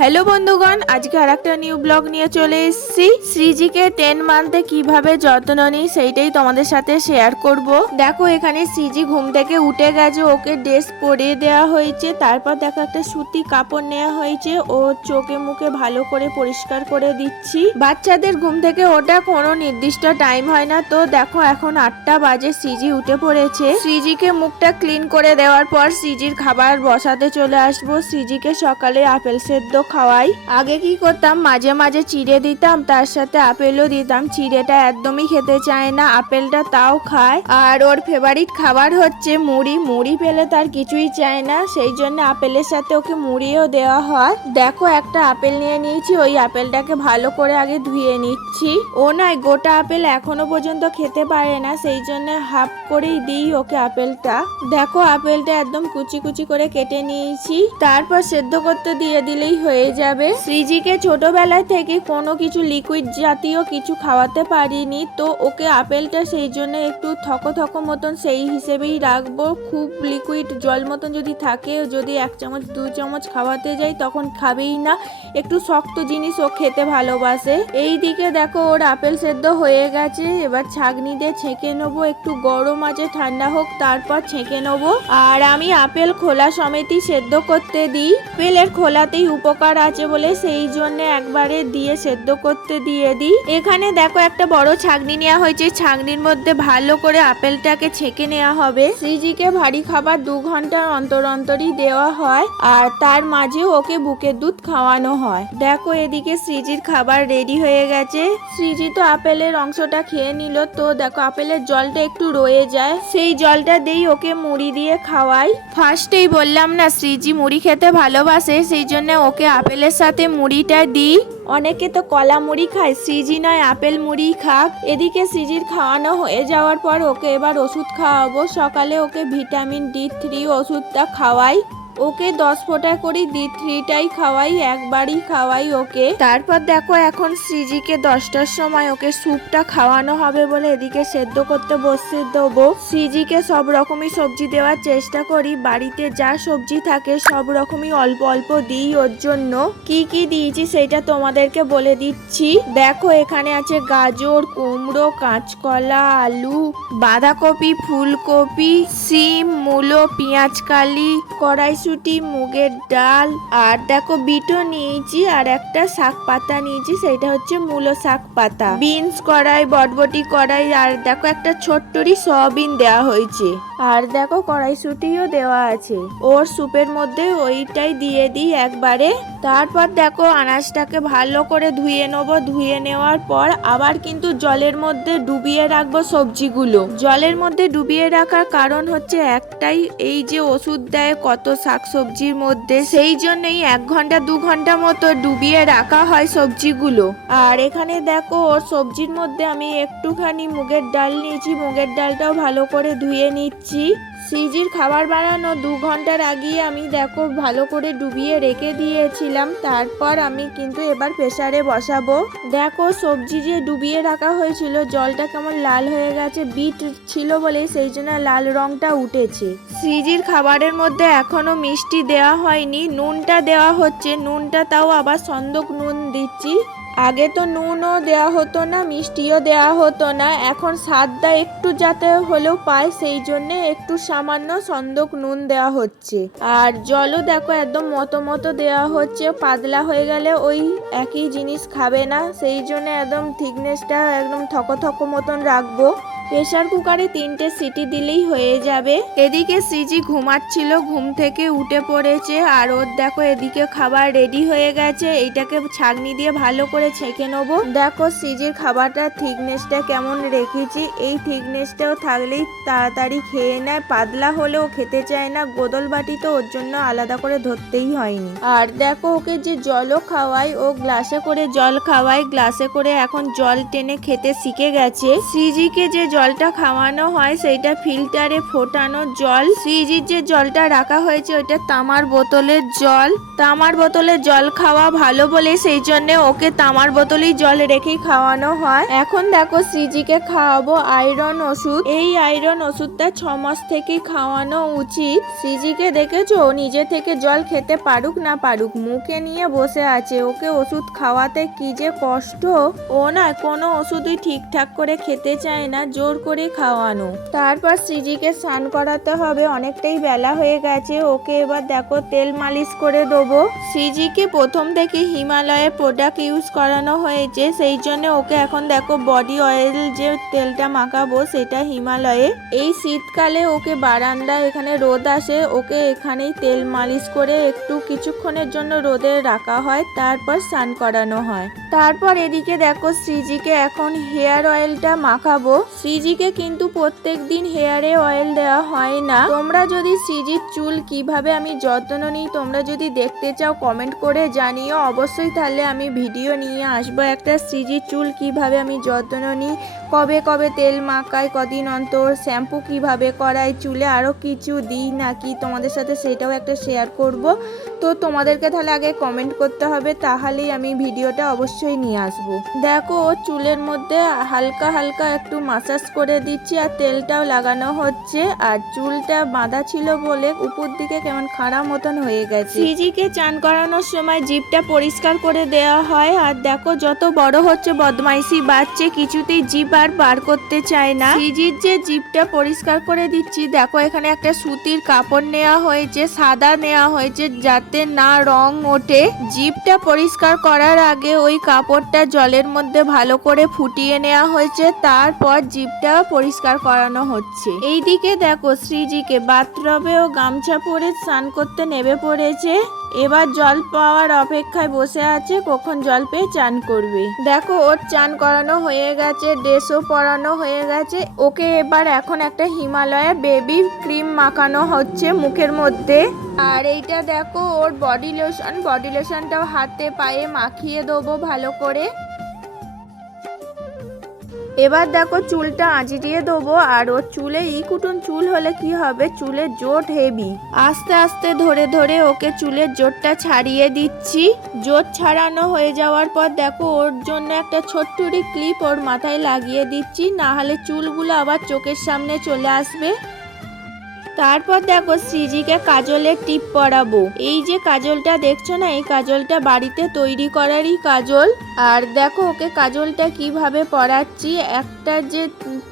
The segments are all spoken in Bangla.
হ্যালো বন্ধুগণ, আজকে আর একটা নিউ ব্লগ নিয়ে চলে এসেছি। শ্রীজিকে টেন মান্থে কীভাবে যত্ন নিই সেইটাই তোমাদের সাথে শেয়ার করব। দেখো, এখানে শ্রীজি ঘুম থেকে উঠে গেছে, ওকে ড্রেস পরিয়ে দেওয়া হয়েছে, তারপর দেখো একটা সুতি কাপড় নেওয়া হয়েছে, ও চোখে মুখে ভালো করে পরিষ্কার করে দিচ্ছি। বাচ্চাদের ঘুম থেকে ওটা কোনো নির্দিষ্ট টাইম হয় না, তো দেখো এখন আটটা বাজে সিজি উঠে পড়েছে। সিজিকে মুখটা ক্লিন করে দেওয়ার পর শ্রীজির খাবার বসাতে চলে আসব। সিজিকে সকালে আপেল সেদ্ধ খাওয়াই। আগে কি করতাম, মাঝে মাঝে চিড়ে দিতাম, তার সাথে আপেলও দিতাম। চিড়েটা একদমই খেতে চায় না, আপেলটা তাও খায়। আর ওর ফেভারিট খাবার হচ্ছে মুড়ি। মুড়ি পেলে তার কিছুই চায় না, সেই জন্য আপেলের সাথে ওকে মুড়িও দেওয়া হয়। দেখো, একটা আপেল নিয়ে নিয়েছি, ওই আপেলটাকে ভালো করে আগে ধুয়ে নিচ্ছি। ও নয়, গোটা আপেল এখনও পর্যন্ত খেতে পারে না, সেই জন্য হাফ করেই দিই ওকে আপেলটা। দেখো, আপেলটা একদম কুচি কুচি করে কেটে নিয়েছি। তারপর সেদ্ধ করতে দিয়ে দিলেই হয়ে যাবে। শ্রীজিকে ছোটবেলা থেকে কোনো কিছু লিকুইড জাতীয় কিছু খাওয়াতে পারিনি, তো ওকে আপেলটা সেই জন্য একটু থকো থকো মতন সেই হিসেবেই রাখব। খুব লিকুইড জল মতন যদি থাকে যদি এক চামচ, দু চামচ খাওয়াতে যাই তখন খাবেই না। একটু শক্ত জিনিস ও খেতে ভালোবাসে। এই দিকে দেখো ওর আপেল সেদ্ধ হয়ে গেছে। এবার ছাগনি দিয়ে ছেঁকে নেব। একটু গরম আছে, ঠান্ডা হোক, তারপর ছেঁকে নেব। আর আমি আপেল খোলা সমেতই সেদ্ধ করতে দিই। আপেলের খোলাতেই উপকার আছে বলে সেই জন্য একবারে দিয়ে সেদ্ধ করতে দিয়ে দিই। এখানে দেখো একটা বড় ছাগনি নেওয়া হয়েছে। ছাগনির মধ্যে ভালো করে আপেলটাকে ছেঁকে নেওয়া হবে। শ্রীজিকে ভারী খাবার দু ঘণ্টার অন্তর অন্তরই দেওয়া হয় আর তার মাঝে ওকে বুকের দুধ খাওয়ানো হয়। দেখো এদিকে শ্রীজির খাবার রেডি হয়ে গেছে। শ্রীজি তো আপেলের অংশটা খেয়ে নিল তো দেখো আপেলের জলটা একটু রয়ে যায়। সেই জলটা দেই ওকে মুড়ি দিয়ে খাওয়াই। ফার্স্টেই বললাম না শ্রীজি মুড়ি খেতে ভালোবাসে, সেই জন্য ওকে আপেলের সাথে মুড়িটা দিই। অনেকে তো কলা মুড়ি খায়, সিজি নয়, আপেল মুড়ি খাক। এদিকে সিজির খাওয়ানো হয়ে যাওয়ার পর ওকে এবার ওষুধ খাওয়াবো। সকালে ওকে ভিটামিন ডি থ্রি ওষুধটা খাওয়াই। ওকে দশ ফোঁটা করে, দি থ্রিটাই খাওয়াই, একবারই খাওয়াই ওকে। তারপর দেখো এখন শ্রীজিকে দশটার সময় ওকে স্যুপটা খাওয়ানো হবে বলে এদিকে সেদ্ধ করতে বসে দেবো শ্রীজিকে সব রকমই সবজি দেওয়ার চেষ্টা করি, বাড়িতে যা সবজি থাকে সব রকমই অল্প অল্প দিই ওর জন্য। কি কি দিয়েছি সেটা তোমাদেরকে বলে দিচ্ছি। দেখো এখানে আছে গাজর, কুমড়ো, কাঁচকলা, আলু, বাঁধাকপি, ফুলকপি, সিম, মূলো, পেঁয়াজ, কালি কড়াইশুটি মুগের ডাল, আর দেখো বিটও নিয়েছি, আর একটা শাক পাতা নিয়েছি সেটা হচ্ছে মূলো শাক পাতা। বিনস কড়াই, বটবটি কড়াই, আর দেখো একটা ছোট্টরি সয়াবিন দেওয়া হয়েছে। আর দেখো কড়াইশুটিও দেওয়া আছে। ওর স্যুপের মধ্যে ওইটাই দিয়ে দিই একবারে। তারপর দেখো আনাজটাকে ভালো করে ধুয়ে নেব। ধুয়ে নেওয়ার পর আবার কিন্তু জলের মধ্যে ডুবিয়ে রাখব সবজিগুলো। জলের মধ্যে ডুবিয়ে রাখার কারণ হচ্ছে একটাই, এই যে ওষুধ দেয় কত শাকসবজির মধ্যে সেই জন্যই এক ঘণ্টা, দু ঘণ্টা মতো ডুবিয়ে রাখা হয় সবজিগুলো। আর এখানে দেখো, ওর সবজির মধ্যে আমি একটুখানি মুগের ডাল নিয়েছি। মুগের ডালটাও ভালো করে ধুয়ে নিচ্ছি। সিজির খাবার বানানো দু ঘণ্টার আগেই আমি, দেখো, ভালো করে ডুবিয়ে রেখে দিয়েছিলাম। তারপর আমি কিন্তু এবার প্রেসারে বসাবো। দেখো, সবজি যে ডুবিয়ে রাখা হয়েছিল, জলটা কেমন লাল হয়ে গেছে, বিট ছিল বলে, সেই জন্য লাল রংটা উঠেছে। সিজির খাবারের মধ্যে এখনও মিষ্টি দেওয়া হয়নি, নুনটা দেওয়া হচ্ছে। নুনটা তাও আবার সন্দক নুন দিচ্ছি। আগে তো নুনও দেওয়া হতো না, মিষ্টিও দেওয়া হতো না, এখন স্বাদটা একটু যাতে হলেও পায়, সেই জন্য একটু সামান্য সন্দক নুন দেওয়া হচ্ছে। আর জলও দেখো একদম মতো মতো দেওয়া হচ্ছে, পাতলা হয়ে গেলে ওই একই জিনিস খাবে না, সেই জন্য একদম থিকনেসটা একদম থকো থকো মতন রাখব। প্রেসার কুকারে তিনটে সিটি দিলেই হয়ে যাবে। এদিকে সিজি ঘুমাচ্ছিল, ঘুম থেকে উঠে পড়েছে, আর ওর দেখো এদিকে খাবার রেডি হয়ে গেছে, এইটাকে ছাগনি দিয়ে ভালো করে ছেঁকে নেব। দেখো সিজির খাবারটা থিকনেসটা কেমন রেখেছি, এই থিকনেসটাও থাকলেই তাড়াতাড়ি খেয়ে নেয়, পাতলা হলেও খেতে চায় না, গোদল বাটি তো ওর জন্য আলাদা করে ধরতেই হয়নি। আর দেখো ওকে যে জলও খাওয়াই, ও গ্লাসে করে জল খাওয়াই, গ্লাসে করে এখন জল টেনে খেতে শিখে গেছে। সিজিকে যে জলটা খাওয়ানো হয়, সেইটা ফিল্টারে ফোটানো জল। ফ্রিজের যে জলটা রাখা হয়েছে, ওইটা তামার বোতলের জল। তামার বোতলে জল খাওয়া ভালো বলে সেই জন্য ওকে তামার বোতলেই জল রেখেই খাওয়ানো হয়। এখন দেখো শ্রীজিকে খাওয়াবো আয়রন ওষুধ। এই আয়রন ওষুধটা ছ মাস থেকে খাওয়ানো উচিত। শ্রীজিকে দেখেছ? নিজে থেকে জল খেতে পারুক না পারুক, মুখে নিয়ে বসে আছে। ওকে ওষুধ খাওয়াতে কি যে কষ্ট? ও না কোনো ওষুধই ঠিকঠাক করে খেতে চায় না। জোর করে খাওয়ানো। তারপর শ্রীজিকে স্নান করাতে হবে, অনেকটাই বেলা হয়ে গেছে, ওকে এবার দেখো তেল মালিশ করে দেবো। শ্রীজিকে প্রথম থেকে হিমালয়ের প্রোডাক্ট ইউজ করানো হয়েছে, সেই জন্য ওকে এখন দেখো বডি অয়েল যে তেলটা মাখাবো সেটা হিমালয়ে। এই শীতকালে ওকে বারান্দা এখানে রোদ আসে, ওকে এখানেই তেল মালিশ করে একটু কিছুক্ষণের জন্য রোদে রাখা হয়, তারপর স্নান করানো হয়। তারপর এদিকে দেখো শ্রীজিকে এখন হেয়ার অয়েলটা মাখাবো। শ্রীজিকে কিন্তু প্রত্যেক দিন হেয়ারে অয়েল দেওয়া হয় না। তোমরা যদি শ্রীজির চুল কীভাবে আমি যত্ন নিই, তোমরা যদি দেখতে চাও কমেন্ট করে জানিও। অবশ্যই তাহলে আমি ভিডিও নিয়ে আসব একটা শ্রীজির চুল কীভাবে আমি যত্ন নিই, কবে কবে তেল মাখাই, কদিন অন্তর শ্যাম্পু কীভাবে করাই, চুলে আরও কিছু দিই নাকি? তোমাদের সাথে সেটাও একটা শেয়ার করব। তো তোমাদেরকে তাহলে আগে কমেন্ট করতে হবে, তাহলেই আমি ভিডিওটা অবশ্যই নিয়ে আসব। দেখো ও চুলের মধ্যে হালকা হালকা একটু মাসাজ করে দিচ্ছি আর তেলটাও লাগানো হচ্ছে। আর চুলটা বাঁধা ছিল বলে উপর দিকে কেমন খাড়া মতন হয়ে গেছে। সিজিকে চান করানোর সময় জিপটা পরিষ্কার করে দেওয়া হয়। আর দেখো, যত বড় হচ্ছে বদমাইশি, বাচ্চে কিছুতেই জিপ আর বার করতে চায় না। সিজির যে জিপটা পরিষ্কার করে দিচ্ছি, দেখো, এখানে একটা সুতির কাপড় নেওয়া হয়েছে, সাদা নেওয়া হয়েছে, যাতে না রং ওঠে। জিপটা পরিষ্কার করার আগে ওই কাপড়টা জলের মধ্যে ভালো করে ফুটিয়ে নেওয়া হয়েছে। তারপর জিপটা পরিষ্কার করানো হচ্ছে। এইদিকে দেখো, শ্রীজিকে বাথরবে ও গামছা পরে স্নান করতে নেবে পড়েছে। এবার জল পাওয়ার অপেক্ষায় বসে আছে, কখন জল পেয়ে চান করবে। দেখো, ওর চান করানো হয়ে গেছে, ড্রেসও পরানো হয়ে গেছে। ওকে এবার এখন একটা হিমালয়া বেবি ক্রিম মাখানো হচ্ছে মুখের মধ্যে। আর এইটা দেখো, ওর বডি লোশন, বডি লোশনটাও হাতে পায়ে মাখিয়ে দেবো ভালো করে। এবার দেখো চুলটা আঁচড়িয়ে দেবো আর ওর চুলে ইকুটুন কুটুন চুল হলে কি হবে? চুলের জোট হেভি। আস্তে আস্তে ধরে ধরে ওকে চুলের জোটটা ছাড়িয়ে দিচ্ছি। জোট ছাড়ানো হয়ে যাওয়ার পর দেখো ওর জন্য একটা ছোট্টুরি ক্লিপ ওর মাথায় লাগিয়ে দিচ্ছি, না হলে চুলগুলো আবার চোখের সামনে চলে আসবে। তারপর দেখো শ্রীজিকে কাজলের টিপ পরাবো। এই যে কাজলটা দেখছ না, এই কাজলটা বাড়িতে তৈরি করারই কাজল। আর দেখো ওকে কাজলটা কীভাবে পরাচ্ছি, একটা যে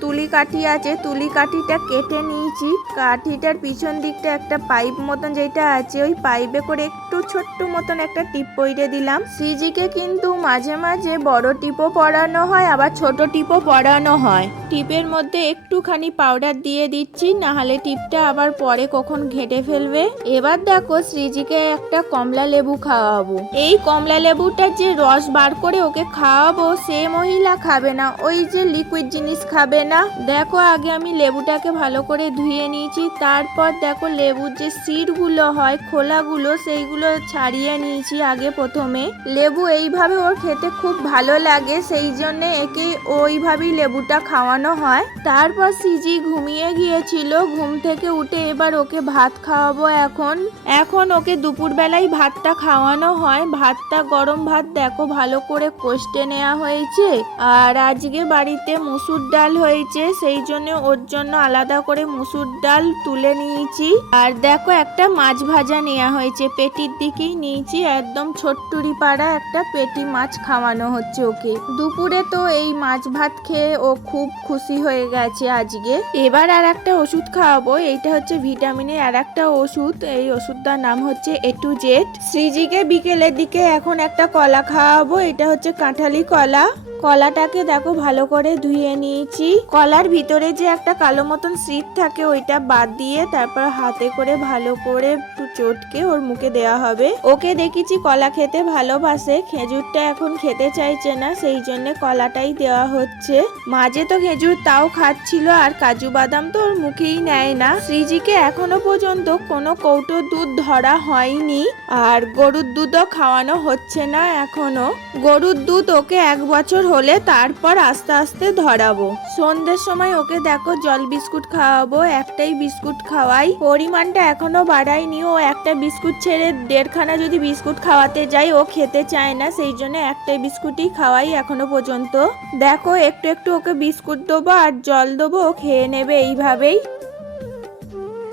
তুলি কাঠি আছে, তুলি কাঠিটা কেটে নিয়েছি। কাঠিটার পিছন দিকটা একটা পাইপ মতন যেটা আছে, ওই পাইপে করে একটু ছোট্ট মতন একটা টিপ পইরে দিলাম। শ্রীজিকে কিন্তু মাঝে মাঝে বড় টিপও পরানো হয়, আবার ছোট টিপও পরানো হয়। টিপের মধ্যে একটুখানি পাউডার দিয়ে দিচ্ছি না হলে টিপটা আবার পরে কখন ঘেটে ফেলবে? এবার দেখো শ্রীজিকে একটা কমলা লেবু খাওয়াবো। এই কমলা লেবুটার যে রস বার করে ওকে খাওয়াবো, সে মহিলা খাবে না, ওই যে লিকুইড জিনিস খাবে না। দেখো আগে আমি লেবুটাকে ভালো করে ধুয়ে নিয়েছি, তারপর দেখো লেবুর যে সিডগুলো হয়, খোলাগুলো, সেইগুলো ছাড়িয়ে নিয়েছি আগে প্রথমে। লেবু এইভাবে ওর খেতে খুব ভালো লাগে, সেই জন্য একে ওইভাবেই লেবুটা খাওয়ানো হয়। তারপর সিজি ঘুমিয়ে গিয়েছিল, ঘুম থেকে উঠে এবার ওকে ভাত খাওয়াবো এখন। এখন ওকে দুপুরবেলায় ভাতটা খাওয়ানো হয়। ভাতটা গরম ভাত দেখো ভালো করে কষতে নেওয়া হয়েছে। আর আজকে বাড়িতে মুসুর ডাল হয়েছে, সেই জন্য ওর জন্য আলাদা করে মুসুর ডাল তুলে নিয়েছি। আর দেখো একটা মাছ ভাজা নেওয়া হয়েছে, পেটির দিকেই নিয়েছি। একদম ছোট্টুরি পাড়া একটা পেটি মাছ খাওয়ানো হচ্ছে ওকে। দুপুরে তো এই মাছ ভাত খেয়ে ও খুব খুশি হয়ে গেছে আজকে। এবার আর একটা ওষুধ খাওয়াবো, এইটা হচ্ছে ভিটামিনের আর একটা ওষুধ, এই ওষুধটার নাম হচ্ছে এ টু জেড শ্রীজিকে বিকেলের দিকে এখন একটা কলা খাওয়াবো, এটা হচ্ছে কাঁঠালি কলা। কলাটাকে দেখো ভালো করে ধুয়ে নিয়েছি। কলার ভিতরে যে একটা কালো মতন সিট থাকে, ওইটা বাদ দিয়ে তারপর হাতে করে ভালো করে চটকে ওর মুখে দেওয়া হবে। ওকে দেখেছি কলা খেতে ভালোবাসে। খেজুরটা এখন খেতে চাইছে না, সেই জন্য কলাটাই দেওয়া হচ্ছে। মাঝে তো খেজুর তাও খাচ্ছিল, আর কাজু বাদাম তো ওর মুখেই নেয় না। শ্রীজিকে এখনও পর্যন্ত কোনো কৌটো দুধ ধরা হয়নি, আর গরুর দুধও খাওয়ানো হচ্ছে না এখনও। গরুর দুধ ওকে এক বছর হলে তারপর আস্তে আস্তে ধরাবো। সন্ধ্যের সময় ওকে দেখো জল বিস্কুট খাওয়াবো, একটাই বিস্কুট খাওয়াই। পরিমাণটা এখনও বাড়াইনি ও একটা বিস্কুট ছেড়ে দেড়খানা যদি বিস্কুট খাওয়াতে যাই, ও খেতে চায় না। সেই জন্য একটাই বিস্কুটই খাওয়াই এখনও পর্যন্ত। দেখো, একটু একটু ওকে বিস্কুট দেবো আর জল দেবো, ও খেয়ে নেবে এইভাবেই।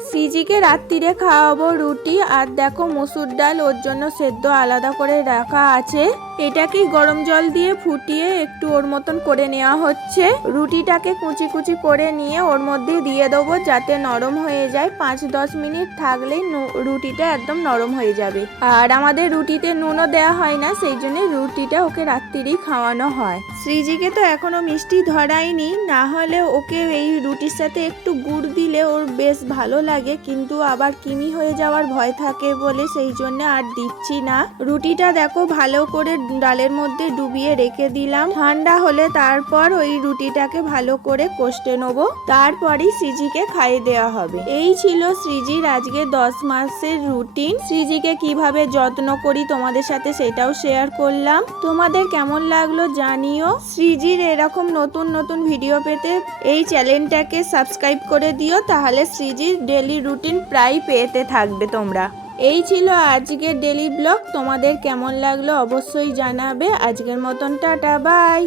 সিজিকে রাত্রিরে খাওয়াবো রুটি, আর দেখো, মুসুর ডাল ওর জন্য সেদ্ধ আলাদা করে রাখা আছে। এটাকেই গরম জল দিয়ে ফুটিয়ে একটু ওর মতন করে নেওয়া হচ্ছে। রুটিটাকে কুচি কুচি করে নিয়ে ওর মধ্যে দিয়ে দেবো যাতে নরম হয়ে যায়। পাঁচ দশ মিনিট থাকলেই রুটিটা একদম নরম হয়ে যাবে। আর আমাদের রুটিতে নুনও দেওয়া হয় না, সেই জন্য রুটিটা ওকে রাত্রিরেই খাওয়ানো হয়। শ্রীজিকে তো এখনও মিষ্টি ধরায়নি, না হলে ওকে এই রুটির সাথে একটু গুড় দিলে ওর বেশ ভালো লাগে, কিন্তু আবার কিমি হয়ে যাওয়ার ভয় থাকে বলে সেই জন্য আর দিচ্ছি না। রুটিটা দেখো ভালো করে ডালের মধ্যে ডুবিয়ে রেখে দিলাম। ঠান্ডা হলে তারপর ওই রুটিটাকে ভালো করে কষতে নেব। তারপরই সৃজিকে খাইয়ে দেওয়া হবে। এই ছিল সৃজির আজকে দশ মাসের রুটিন। সৃজিকে কীভাবে যত্ন করি তোমাদের সাথে সেটাও শেয়ার করলাম। তোমাদের কেমন লাগল জানিও। সৃজির এরকম নতুন নতুন ভিডিও পেতে এই চ্যানেলটাকে সাবস্ক্রাইব করে দিও। তাহলে সৃজির ডেলি রুটিন প্রায় পেতে থাকবে তোমরা। এই ছিল আজকের ডেলি ব্লগ তোমাদের কেমন লাগল অবশ্যই জানাবে। আজকের মতন টাটা বাই।